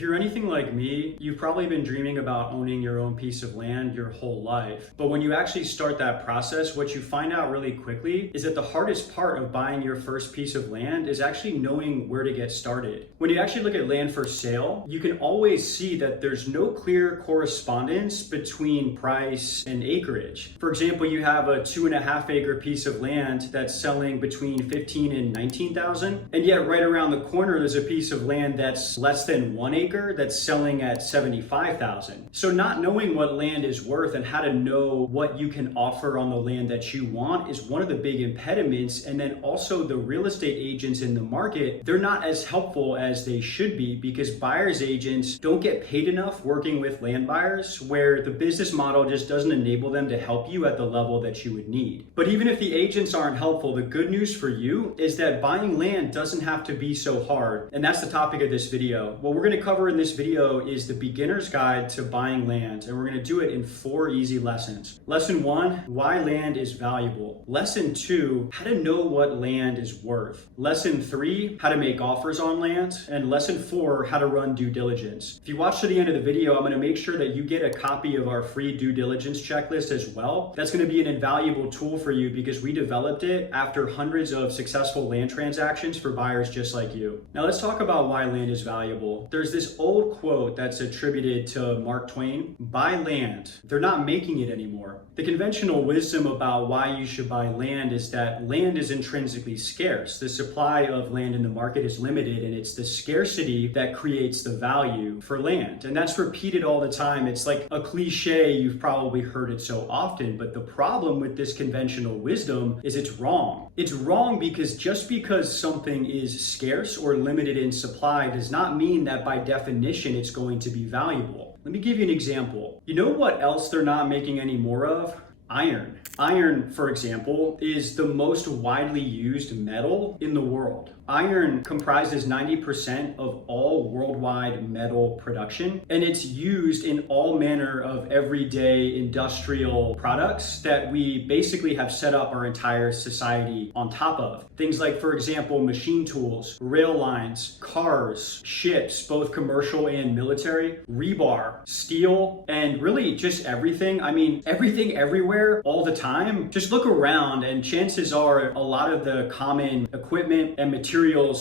If you're anything like me, you've probably been dreaming about owning your own piece of land your whole life. But when you actually start that process, what you find out really quickly is that the hardest part of buying your first piece of land is actually knowing where to get started. When you actually look at land for sale, you can always see that there's no clear correspondence between price and acreage. For example, you have a 2.5 acre piece of land that's selling between 15 and 19,000, and yet right around the corner there's a piece of land that's less than 1 acre that's selling at 75,000. So not knowing what land is worth and how to know what you can offer on the land that you want is one of the big impediments. And then also the real estate agents in the market, they're not as helpful as they should be because buyer's agents don't get paid enough working with land buyers, where the business model just doesn't enable them to help you at the level that you would need. But even if the agents aren't helpful, the good news for you is that buying land doesn't have to be so hard. And that's the topic of this video. What we're going to cover in this video is the beginner's guide to buying land, and we're going to do it in 4 easy lessons. Lesson 1, why land is valuable. Lesson 2, how to know what land is worth. Lesson 3, how to make offers on land. And lesson 4, how to run due diligence. If you watch to the end of the video, I'm going to make sure that you get a copy of our free due diligence checklist as well. That's going to be an invaluable tool for you because we developed it after hundreds of successful land transactions for buyers just like you. Now let's talk about why land is valuable. There's this old quote that's attributed to Mark Twain: buy land. They're not making it anymore. The conventional wisdom about why you should buy land is that land is intrinsically scarce. The supply of land in the market is limited, and it's the scarcity that creates the value for land. And that's repeated all the time. It's like a cliche, you've probably heard it so often, but the problem with this conventional wisdom is it's wrong. It's wrong because just because something is scarce or limited in supply does not mean that by definition it's going to be valuable. Let me give you an example. You know what else they're not making any more of? Iron. Iron, for example, is the most widely used metal in the world. Iron comprises 90% of all worldwide metal production, and it's used in all manner of everyday industrial products that we basically have set up our entire society on top of. Things like, for example, machine tools, rail lines, cars, ships, both commercial and military, rebar, steel, and really just everything. I mean, everything everywhere all the time. Just look around and chances are a lot of the common equipment and materials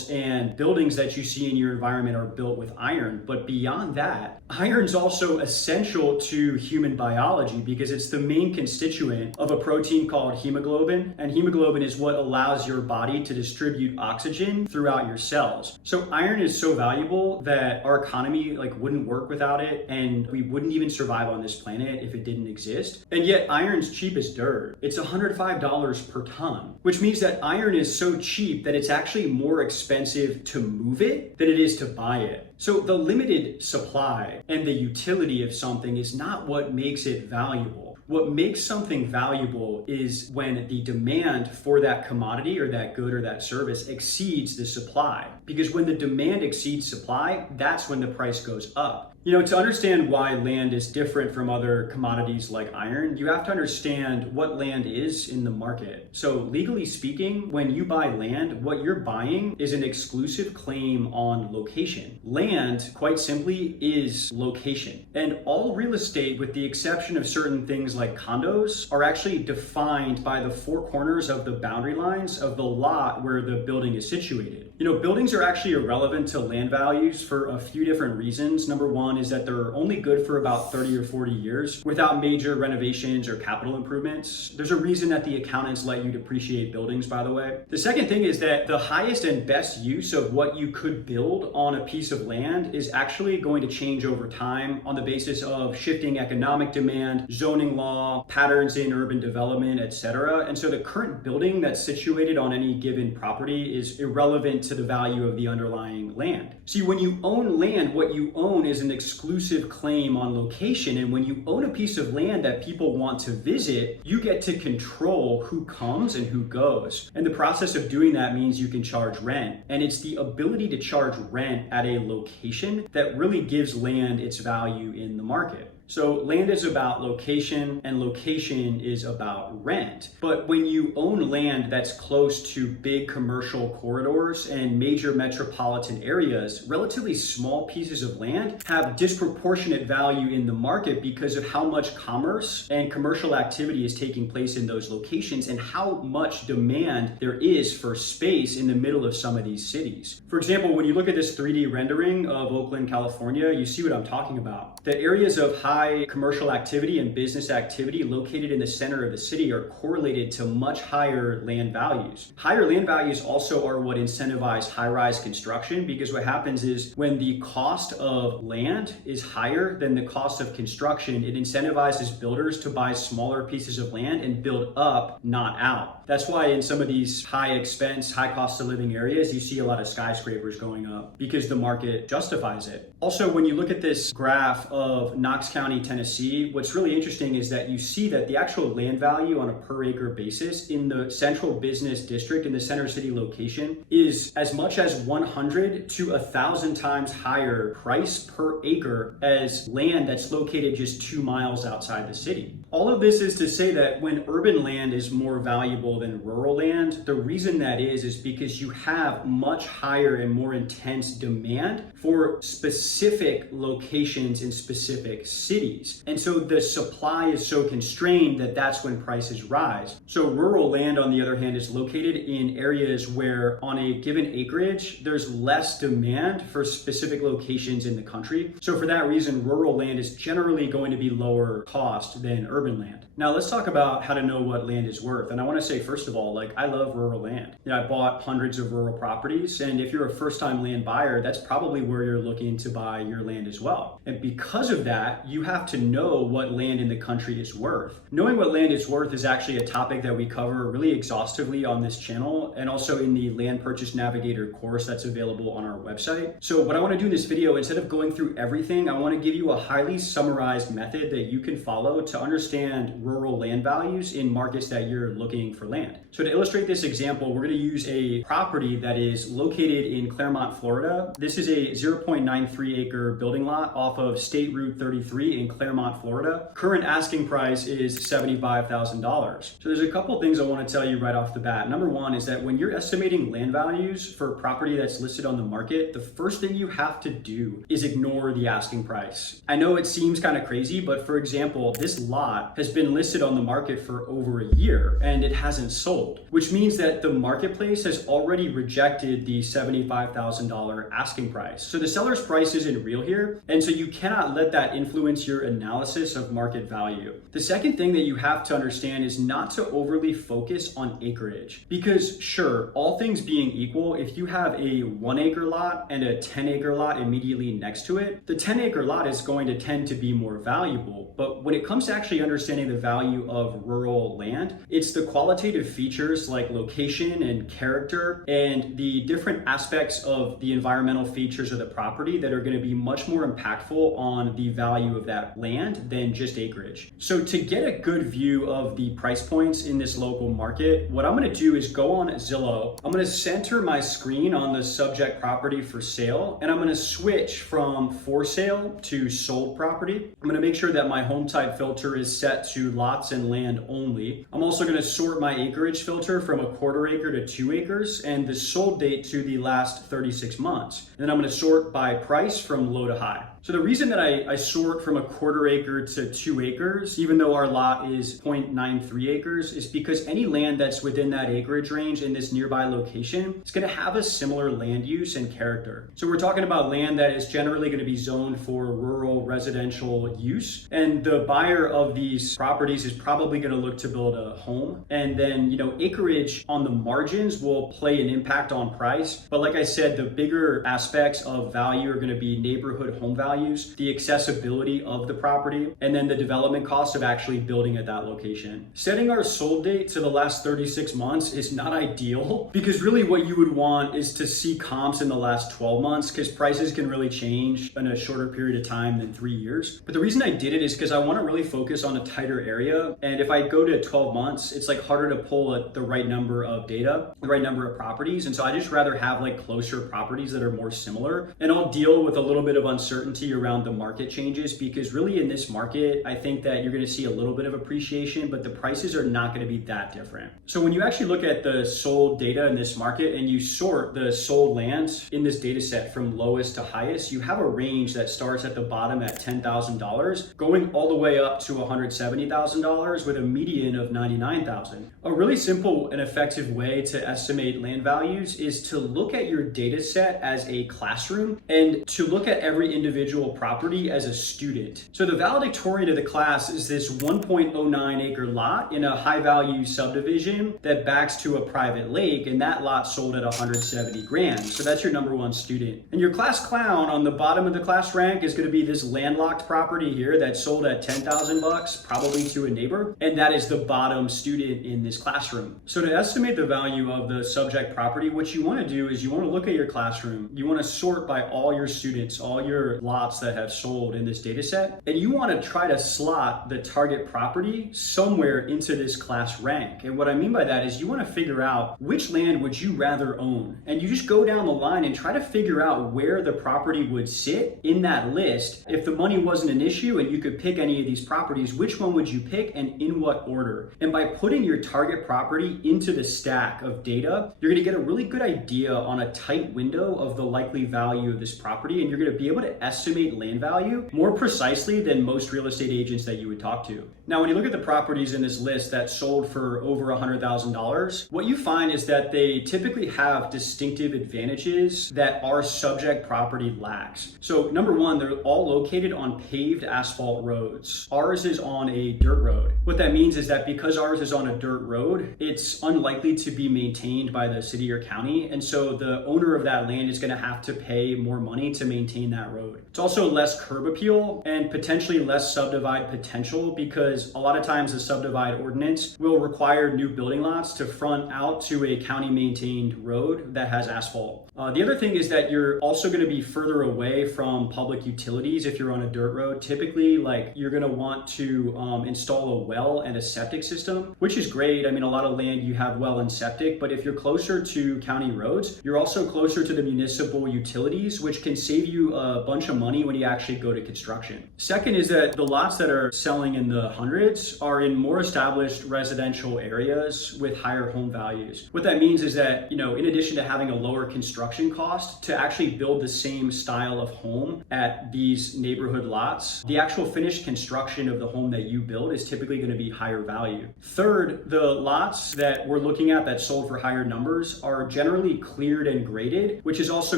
and buildings that you see in your environment are built with iron. But beyond that, iron's also essential to human biology because it's the main constituent of a protein called hemoglobin. And hemoglobin is what allows your body to distribute oxygen throughout your cells. So iron is so valuable that our economy wouldn't work without it, and we wouldn't even survive on this planet if it didn't exist. And yet iron's cheap as dirt. It's $105 per ton, which means that iron is so cheap that it's actually more expensive to move it than it is to buy it. So the limited supply and the utility of something is not what makes it valuable. What makes something valuable is when the demand for that commodity or that good or that service exceeds the supply. Because when the demand exceeds supply, that's when the price goes up. You know, to understand why land is different from other commodities like iron, you have to understand what land is in the market. So legally speaking, when you buy land, what you're buying is an exclusive claim on location. Land, quite simply, is location. And all real estate, with the exception of certain things like condos, are actually defined by the 4 corners of the boundary lines of the lot where the building is situated. You know, buildings are actually irrelevant to land values for a few different reasons. Number one is that they're only good for about 30 or 40 years without major renovations or capital improvements. There's a reason that the accountants let you depreciate buildings, by the way. The second thing is that the highest and best use of what you could build on a piece of land is actually going to change over time on the basis of shifting economic demand, zoning law, patterns in urban development, etc. And so the current building that's situated on any given property is irrelevant to the value of the underlying land. See, when you own land, what you own is an exclusive claim on location. And when you own a piece of land that people want to visit, you get to control who comes and who goes. And the process of doing that means you can charge rent. And it's the ability to charge rent at a location that really gives land its value in the market. So land is about location and location is about rent. But when you own land that's close to big commercial corridors and major metropolitan areas, relatively small pieces of land have disproportionate value in the market because of how much commerce and commercial activity is taking place in those locations and how much demand there is for space in the middle of some of these cities. For example, when you look at this 3D rendering of Oakland, California, you see what I'm talking about. The areas of high commercial activity and business activity located in the center of the city are correlated to much higher land values. Higher land values also are what incentivize high-rise construction, because what happens is when the cost of land is higher than the cost of construction, it incentivizes builders to buy smaller pieces of land and build up, not out. That's why in some of these high expense, high cost of living areas, you see a lot of skyscrapers going up because the market justifies it. Also, when you look at this graph of Knox County, Tennessee, what's really interesting is that you see that the actual land value on a per acre basis in the central business district in the center city location is as much as 100 to 1,000 times higher price per acre as land that's located just 2 miles outside the city. All of this is to say that when urban land is more valuable than rural land, the reason that is because you have much higher and more intense demand for specific locations in specific cities. And so the supply is so constrained that that's when prices rise. So rural land, on the other hand, is located in areas where on a given acreage, there's less demand for specific locations in the country. So for that reason, rural land is generally going to be lower cost than urban land. Now let's talk about how to know what land is worth. And I want to say, first of all, I love rural land. I bought hundreds of rural properties. And if you're a first-time land buyer, that's probably where you're looking to buy your land as well. And because of that, you have to know what land in the country is worth. Knowing what land is worth is actually a topic that we cover really exhaustively on this channel and also in the Land Purchase Navigator course that's available on our website. So what I want to do in this video, instead of going through everything, I want to give you a highly summarized method that you can follow to understand rural land values in markets that you're looking for land. So to illustrate this example, we're going to use a property that is located in Claremont, Florida. This is a 0.93 acre building lot off of State Route 33 in Claremont, Florida. Current asking price is $75,000. So there's a couple things I want to tell you right off the bat. Number one is that when you're estimating land values for property that's listed on the market, the first thing you have to do is ignore the asking price. I know it seems kind of crazy, but for example, this lot has been listed on the market for over a year and it hasn't sold, which means that the marketplace has already rejected the $75,000 asking price. So the seller's price isn't real here, and so you cannot let that influence your analysis of market value. The second thing that you have to understand is not to overly focus on acreage, because sure, all things being equal, if you have a 1 acre lot and a 10 acre lot immediately next to it, the 10 acre lot is going to tend to be more valuable. But when it comes to actually understanding the value of rural land, it's the qualitative features like location and character and the different aspects of the environmental features of the property that are going to be much more impactful on the value of that land than just acreage. So to get a good view of the price points in this local market, what I'm going to do is go on Zillow. I'm going to center my screen on the subject property for sale, and I'm going to switch from for sale to sold property. I'm going to make sure that my home type filter is set to lots and land only. I'm also going to sort my acreage filter from 1/4 acre to 2 acres and the sold date to the last 36 months. And then I'm going to sort by price from low to high. So the reason that I sort from 1/4 acre to 2 acres, even though our lot is 0.93 acres, is because any land that's within that acreage range in this nearby location is going to have a similar land use and character. So we're talking about land that is generally going to be zoned for rural residential use. And the buyer of these properties is probably going to look to build a home. And then, acreage on the margins will play an impact on price. But like I said, the bigger aspects of value are going to be neighborhood home values, the accessibility of the property, and then the development cost of actually building at that location. Setting our sold date to the last 36 months is not ideal, because really what you would want is to see comps in the last 12 months, because prices can really change in a shorter period of time than 3 years. But the reason I did it is because I want to really focus on a tighter area. And if I go to 12 months, it's like harder to pull the right number of data, the right number of properties. And so I just rather have like closer properties that are more similar. And I'll deal with a little bit of uncertainty around the market changes, because really in this market, I think that you're going to see a little bit of appreciation, but the prices are not going to be that different. So when you actually look at the sold data in this market and you sort the sold lands in this data set from lowest to highest, you have a range that starts at the bottom at $10,000, going all the way up to $170,000 with a median of $99,000. A really simple and effective way to estimate land values is to look at your data set as a classroom and to look at every individual property as a student. So the valedictorian of the class is this 1.09 acre lot in a high value subdivision that backs to a private lake, and that lot sold at 170 grand. So that's your number one student. And your class clown on the bottom of the class rank is going to be this landlocked property here that sold at 10,000 bucks, probably to a neighbor, and that is the bottom student in this classroom. So to estimate the value of the subject property, what you want to do is you want to look at your classroom. You want to sort by all your students, all your lots that have sold in this data set, and you want to try to slot the target property somewhere into this class rank. And what I mean by that is you want to figure out which land would you rather own, and you just go down the line and try to figure out where the property would sit in that list. If the money wasn't an issue and you could pick any of these properties, which one would you pick and in what order? And by putting your target property into the stack of data, you're going to get a really good idea on a tight window of the likely value of this property, and you're going to be able to estimate land value more precisely than most real estate agents that you would talk to. Now, when you look at the properties in this list that sold for over $100,000, what you find is that they typically have distinctive advantages that our subject property lacks. So number one, they're all located on paved asphalt roads. Ours is on a dirt road. What that means is that because ours is on a dirt road, it's unlikely to be maintained by the city or county. And so the owner of that land is going to have to pay more money to maintain that road. It's also less curb appeal and potentially less subdivide potential, because a lot of times the subdivide ordinance will require new building lots to front out to a county maintained road that has asphalt. The other thing is that you're also going to be further away from public utilities if you're on a dirt road. Typically, like, you're going to want to install a well and a septic system, which is great. I mean, a lot of land you have well and septic, but if you're closer to county roads, you're also closer to the municipal utilities, which can save you a bunch of money when you actually go to construction. Second is that the lots that are selling in the hundreds are in more established residential areas with higher home values. What that means is that, in addition to having a lower construction cost to actually build the same style of home at these neighborhood lots, the actual finished construction of the home that you build is typically going to be higher value. Third, the lots that we're looking at that sold for higher numbers are generally cleared and graded, which is also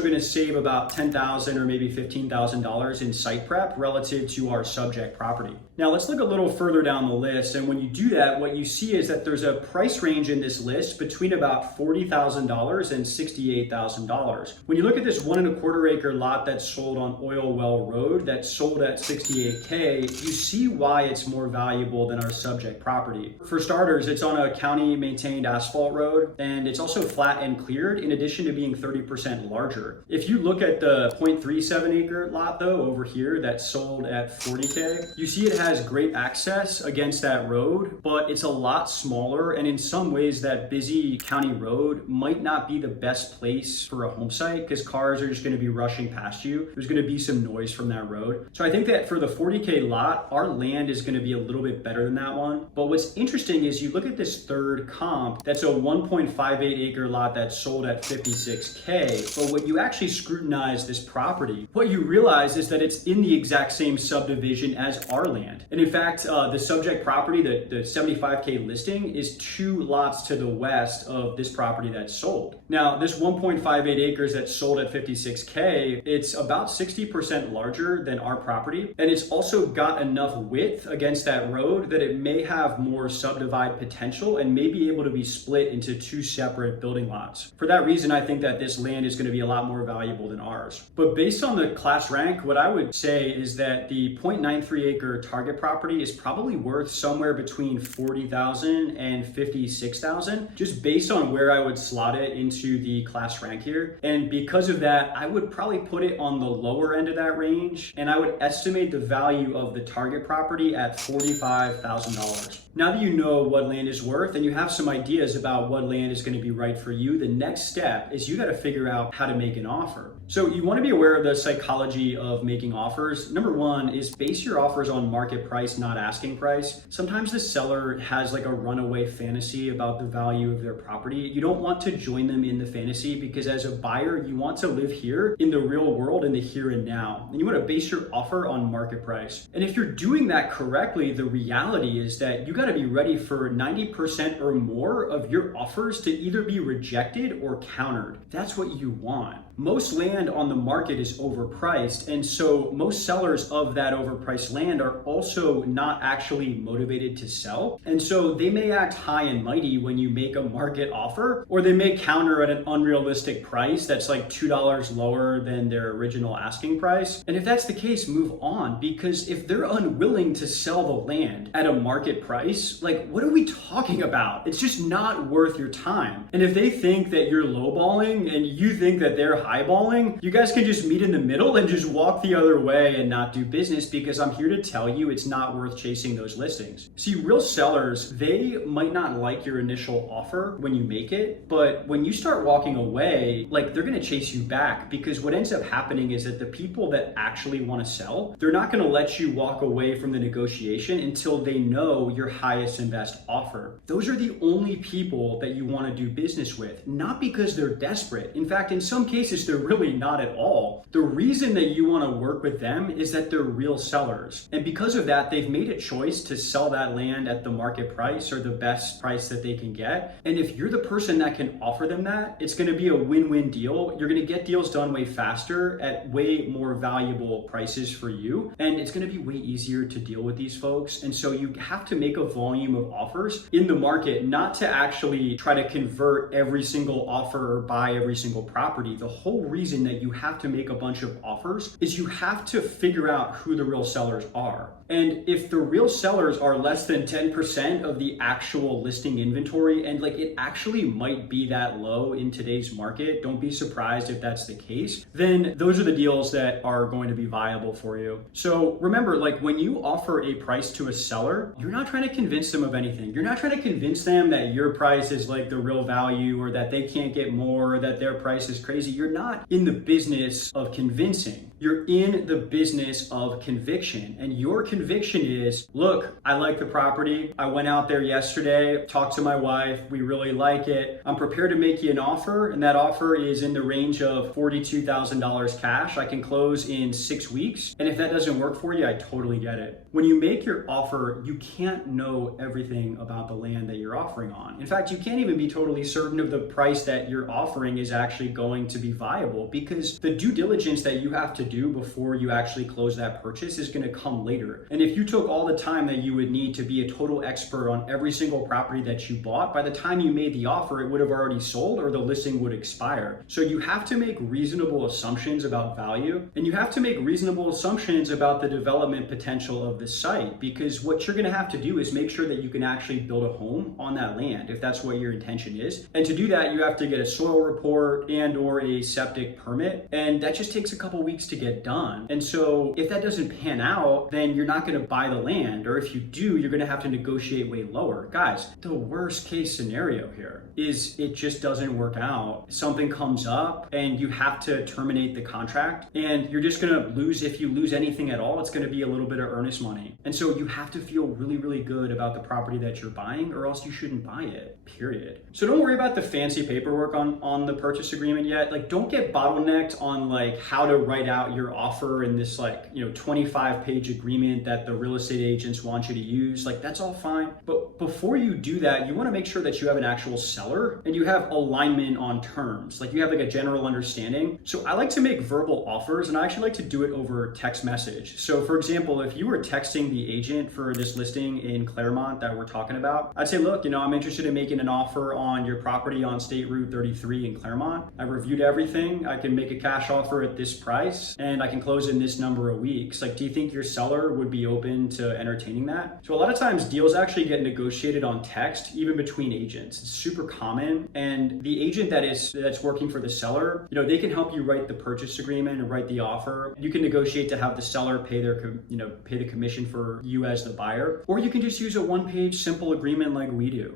going to save about $10,000 or maybe $15,000 in site prep relative to our subject property. Now let's look a little further down the list, and when you do that, what you see is that there's a price range in this list between about $40,000 and $68,000. When you look at this 1.25 acre lot that sold on Oil Well Road that sold at $68K, you see why it's more valuable than our subject property. For starters, it's on a county maintained asphalt road, and it's also flat and cleared in addition to being 30% larger. If you look at the 0.37 acre lot though over here that sold at $40K, you see it has great access against that road, but it's a lot smaller, and in some ways that busy county road might not be the best place for a home site because cars are just going to be rushing past you. There's going to be some noise from that road. So I think that for the $40K lot, our land is going to be a little bit better than that one. But what's interesting is you look at this third comp, that's a 1.58 acre lot that sold at $56K. But when you actually scrutinize this property, what you realize is that it's in the exact same subdivision as our land. And in fact, the subject property, the 75K listing, is 2 lots to the west of this property that's sold. Now, this 1.58 acres that sold at $56K, it's about 60% larger than our property. And it's also got enough width against that road that it may have more subdivide potential and may be able to be split into 2 separate building lots. For that reason, I think that this land is going to be a lot more valuable than ours. But based on the class rank, what I would say is that the 0.93 acre target property is probably worth somewhere between $40,000 and $56,000, just based on where I would slot it into the class rank here. And because of that, I would probably put it on the lower end of that range, and I would estimate the value of the target property at $45,000. Now that you know what land is worth and you have some ideas about what land is going to be right for you, the next step is you got to figure out how to make an offer. So you want to be aware of the psychology of making offers. Number one is base your offers on market price, not asking price. Sometimes the seller has like a runaway fantasy about the value of their property. You don't want to join them in the fantasy because as a buyer, you want to live here in the real world, in the here and now. And you want to base your offer on market price. And if you're doing that correctly, the reality is that you got to be ready for 90% or more of your offers to either be rejected or countered. That's what you want. Most land on the market is overpriced, and so most sellers of that overpriced land are also not actually motivated to sell. And so they may act high and mighty when you make a market offer, or they may counter at an unrealistic price that's like $2 lower than their original asking price. And if that's the case, move on, because if they're unwilling to sell the land at a market price, like what are we talking about? It's just not worth your time. And if they think that you're lowballing and you think that they're highballing, you guys can just meet in the middle and just walk the other way and not do business, because I'm here to tell you it's not worth chasing those listings. See, real sellers, they might not like your initial offer when you make it, but when you start walking away, like they're gonna chase you back, because what ends up happening is that the people that actually want to sell, they're not gonna let you walk away from the negotiation until they know your highest and best offer. Those are the only people that you want to do business with, not because they're desperate. In fact, in some cases, they're really not at all. The reason that you want to work with them is that they're real sellers. And because of that, they've made a choice to sell that land at the market price or the best price that they can get. And if you're the person that can offer them that, it's going to be a win-win deal. You're going to get deals done way faster at way more valuable prices for you. And it's going to be way easier to deal with these folks. And so you have to make a volume of offers in the market, not to actually try to convert every single offer or buy every single property. The whole reason that you have to make a bunch of offers is you have to figure out who the real sellers are. And if the real sellers are less than 10% of the actual listing inventory, and like it actually might be that low in today's market, don't be surprised if that's the case, then those are the deals that are going to be viable for you. So remember, like when you offer a price to a seller, you're not trying to convince them of anything. You're not trying to convince them that your price is like the real value, or that they can't get more, or that their price is crazy. You're not in the business of convincing. You're in the business of conviction. And your conviction is, look, I like the property. I went out there yesterday, talked to my wife. We really like it. I'm prepared to make you an offer. And that offer is in the range of $42,000 cash. I can close in 6 weeks. And if that doesn't work for you, I totally get it. When you make your offer, you can't know everything about the land that you're offering on. In fact, you can't even be totally certain of the price that you're offering is actually going to be viable, because the due diligence that you have to do before you actually close that purchase is going to come later. And if you took all the time that you would need to be a total expert on every single property that you bought, by the time you made the offer, it would have already sold or the listing would expire. So you have to make reasonable assumptions about value, and you have to make reasonable assumptions about the development potential of the site, because what you're going to have to do is make sure that you can actually build a home on that land if that's what your intention is. And to do that, you have to get a soil report and or a septic permit, and that just takes a couple weeks to get done. And so if that doesn't pan out, then you're not going to buy the land, or if you do, you're going to have to negotiate way lower. Guys, the worst case scenario here is it just doesn't work out. Something comes up and you have to terminate the contract, and you're just going to lose. If you lose anything at all, it's going to be a little bit of earnest money. And so you have to feel really, really good about the property that you're buying, or else you shouldn't buy it, period. So don't worry about the fancy paperwork on the purchase agreement yet. Like, don't get bottlenecked on like how to write out your offer in this 25-page agreement that the real estate agents want you to use. Like, that's all fine. But before you do that, you want to make sure that you have an actual seller and you have alignment on terms. Like, you have like a general understanding. So I like to make verbal offers, and I actually like to do it over text message. So for example, if you were texting the agent for this listing in Claremont that we're talking about, I'd say, look, I'm interested in making an offer on your property on State Route 33 in Claremont. I reviewed everything. I can make a cash offer at this price, and I can close in this number of weeks. Like, do you think your seller would be open to entertaining that? So a lot of times deals actually get negotiated negotiated on text, even between agents. It's super common. And the agent that's working for the seller, they can help you write the purchase agreement and write the offer. You can negotiate to have the seller pay pay the commission for you as the buyer, or you can just use a one-page simple agreement like we do.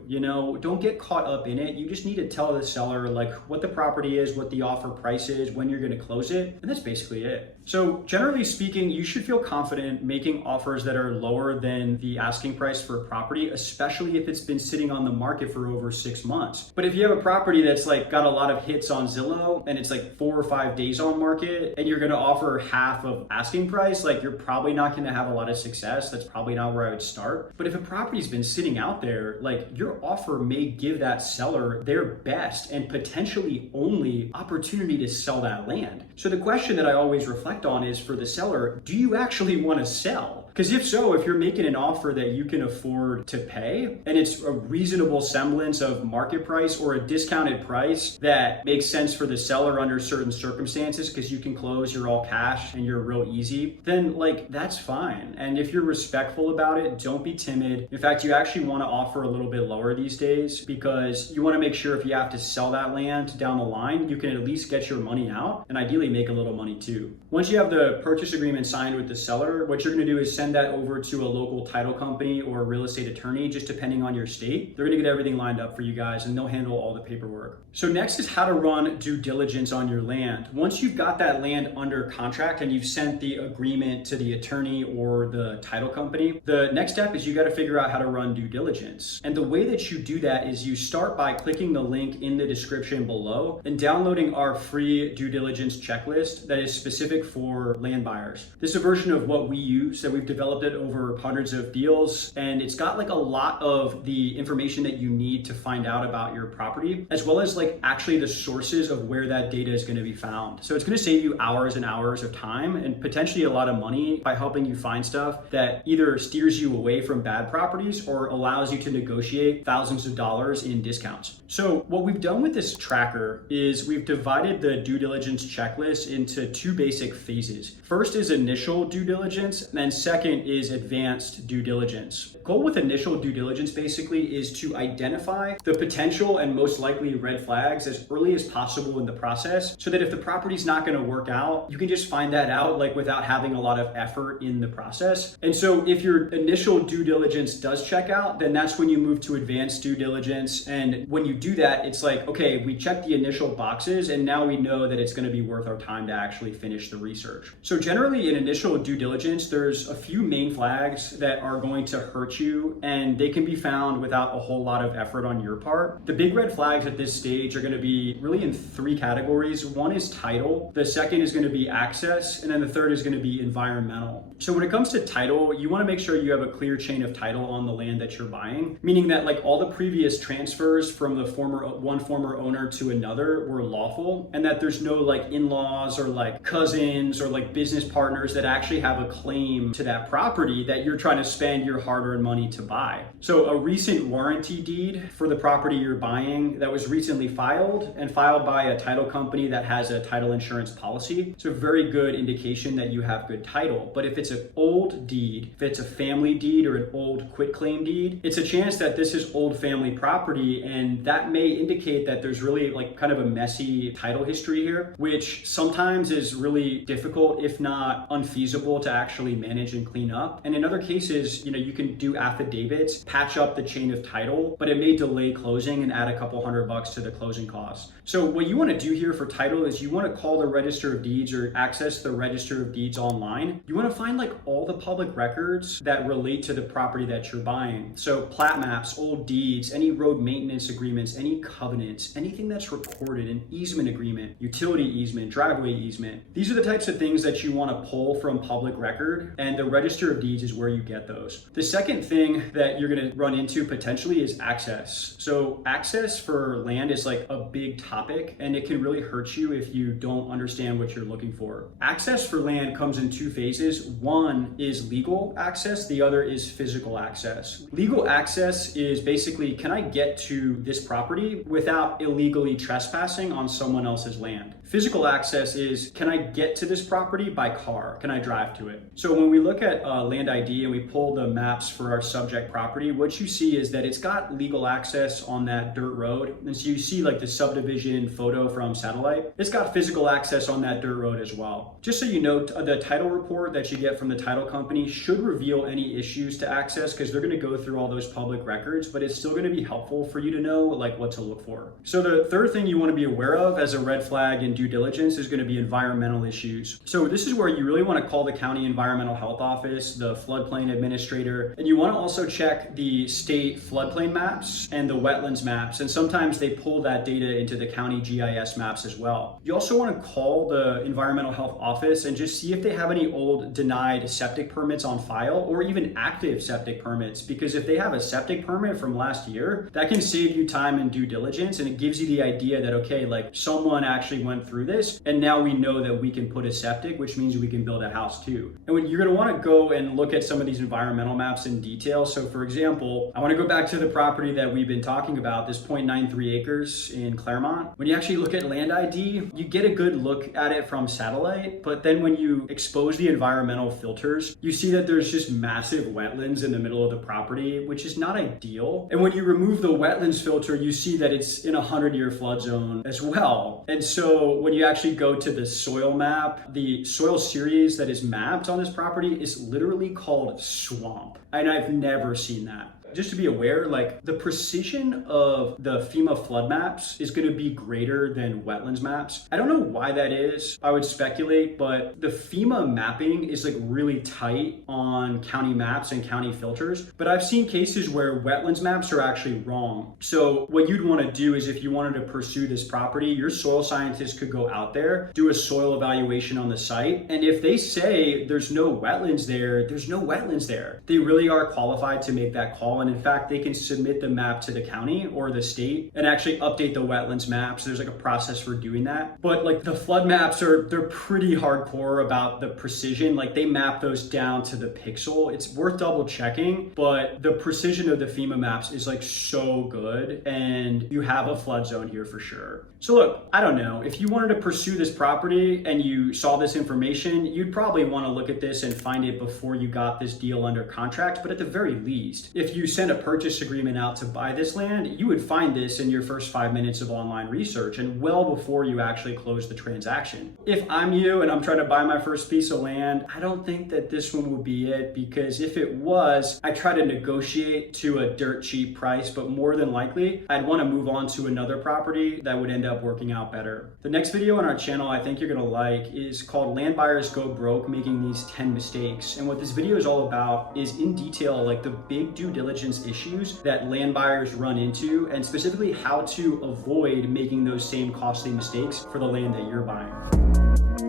Don't get caught up in it. You just need to tell the seller like what the property is, what the offer price is, when you're going to close it, and that's basically it. So generally speaking, you should feel confident making offers that are lower than the asking price for a property, especially if it's been sitting on the market for over 6 months. But if you have a property that's like got a lot of hits on Zillow and it's like 4 or 5 days on market and you're going to offer half of asking price, like you're probably not going to have a lot of success. That's probably not where I would start. But if a property's been sitting out there, like your offer may give that seller their best and potentially only opportunity to sell that land. So the question that I always reflect on is, for the seller, do you actually want to sell? Because if so, if you're making an offer that you can afford to pay and it's a reasonable semblance of market price or a discounted price that makes sense for the seller under certain circumstances because you can close, you're all cash and you're real easy, then like that's fine. And if you're respectful about it, don't be timid. In fact, you actually want to offer a little bit lower these days because you want to make sure if you have to sell that land down the line, you can at least get your money out and ideally make a little money too. Once you have the purchase agreement signed with the seller, what you're going to do is send that over to a local title company or a real estate attorney, just depending on your state. They're going to get everything lined up for you guys and they'll handle all the paperwork. So next is how to run due diligence on your land. Once you've got that land under contract and you've sent the agreement to the attorney or the title company, the next step is you got to figure out how to run due diligence. And the way that you do that is you start by clicking the link in the description below and downloading our free due diligence checklist that is specific for land buyers. This is a version of what we use that we've developed it over hundreds of deals, and it's got like a lot of the information that you need to find out about your property, as well as like actually the sources of where that data is going to be found. So it's going to save you hours and hours of time and potentially a lot of money by helping you find stuff that either steers you away from bad properties or allows you to negotiate thousands of dollars in discounts. So what we've done with this tracker is we've divided the due diligence checklist into 2 basic phases. First is initial due diligence, and then second is advanced due diligence. The goal with initial due diligence basically is to identify the potential and most likely red flags as early as possible in the process, so that if the property's not going to work out, you can just find that out like without having a lot of effort in the process. And so if your initial due diligence does check out, then that's when you move to advanced due diligence. And when you do that, it's like, okay, we checked the initial boxes and now we know that it's going to be worth our time to actually finish the research. So generally in initial due diligence, there's a few main flags that are going to hurt you, and they can be found without a whole lot of effort on your part. The big red flags at this stage are going to be really in 3 categories. One is title, the second is going to be access, and then the third is going to be environmental. So when it comes to title, you want to make sure you have a clear chain of title on the land that you're buying, meaning that like all the previous transfers from the one former owner to another were lawful, and that there's no like in-laws or like cousins or like business partners that actually have a claim to that property that you're trying to spend your hard-earned money to buy. So a recent warranty deed for the property you're buying that was recently filed by a title company that has a title insurance policy. It's a very good indication that you have good title. But if it's an old deed, if it's a family deed or an old quitclaim deed, it's a chance that this is old family property, and that may indicate that there's really like kind of a messy title history here, which sometimes is really difficult, if not unfeasible, to actually manage and clean up. And in other cases, you can do affidavits, patch up the chain of title, but it may delay closing and add a couple $100 to the closing costs. So what you want to do here for title is you want to call the Register of Deeds or access the Register of Deeds online. You want to find like all the public records that relate to the property that you're buying. So plat maps, old deeds, any road maintenance agreements, any covenants, anything that's recorded, an easement agreement, utility easement, driveway easement. These are the types of things that you want to pull from public record, and the Register of Deeds is where you get those. The second thing that you're going to run into potentially is access. So access for land is like a big topic, and it can really hurt you if you don't understand what you're looking for. Access for land comes in 2 phases. One is legal access, the other is physical access. Legal access is basically, can I get to this property without illegally trespassing on someone else's land? Physical access is, can I get to this property by car? Can I drive to it? So when we look at land ID and we pull the maps for our subject property, what you see is that it's got legal access on that dirt road. And so you see like the subdivision photo from satellite. It's got physical access on that dirt road as well. Just so you know, the title report that you get from the title company should reveal any issues to access because they're going to go through all those public records, but it's still going to be helpful for you to know like what to look for. So the third thing you want to be aware of as a red flag in due diligence is going to be environmental issues. So this is where you really want to call the county environmental health office, the floodplain administrator, and you want to also check the state floodplain maps and the wetlands maps, and sometimes they pull that data into the county GIS maps as well. You also want to call the environmental health office and just see if they have any old denied septic permits on file or even active septic permits, because if they have a septic permit from last year, that can save you time in due diligence, and it gives you the idea that, okay, like someone actually went through this and now we know that we can put a septic, which means we can build a house too. And when you're going to want to go and look at some of these environmental maps in detail. So for example, I want to go back to the property that we've been talking about, this 0.93 acres in Claremont. When you actually look at land ID, you get a good look at it from satellite, but then when you expose the environmental filters, you see that there's just massive wetlands in the middle of the property, which is not ideal. And when you remove the wetlands filter, you see that it's in a 100-year flood zone as well. And so when you actually go to the soil map, the soil series that is mapped on this property is literally called swamp. And I've never seen that. Just to be aware, like the precision of the FEMA flood maps is going to be greater than wetlands maps. I don't know why that is. I would speculate, but the FEMA mapping is like really tight on county maps and county filters. But I've seen cases where wetlands maps are actually wrong. So what you'd want to do is, if you wanted to pursue this property, your soil scientist could go out there, do a soil evaluation on the site. And if they say there's no wetlands there, there's no wetlands there. They really are qualified to make that call. And in fact, they can submit the map to the county or the state and actually update the wetlands maps. There's like a process for doing that. But like the flood maps they're pretty hardcore about the precision. Like they map those down to the pixel. It's worth double checking, but the precision of the FEMA maps is like so good, and you have a flood zone here for sure. So look, I don't know, if you wanted to pursue this property and you saw this information, you'd probably want to look at this and find it before you got this deal under contract. But at the very least, if you send a purchase agreement out to buy this land, you would find this in your first 5 minutes of online research and well before you actually close the transaction. If I'm you and I'm trying to buy my first piece of land, I don't think that this one would be it, because if it was, I try to negotiate to a dirt cheap price, but more than likely, I'd want to move on to another property that would end up working out better. The next video on our channel I think you're gonna like is called Land Buyers Go Broke Making These 10 Mistakes. And what this video is all about is in detail like the big due diligence issues that land buyers run into, and specifically how to avoid making those same costly mistakes for the land that you're buying.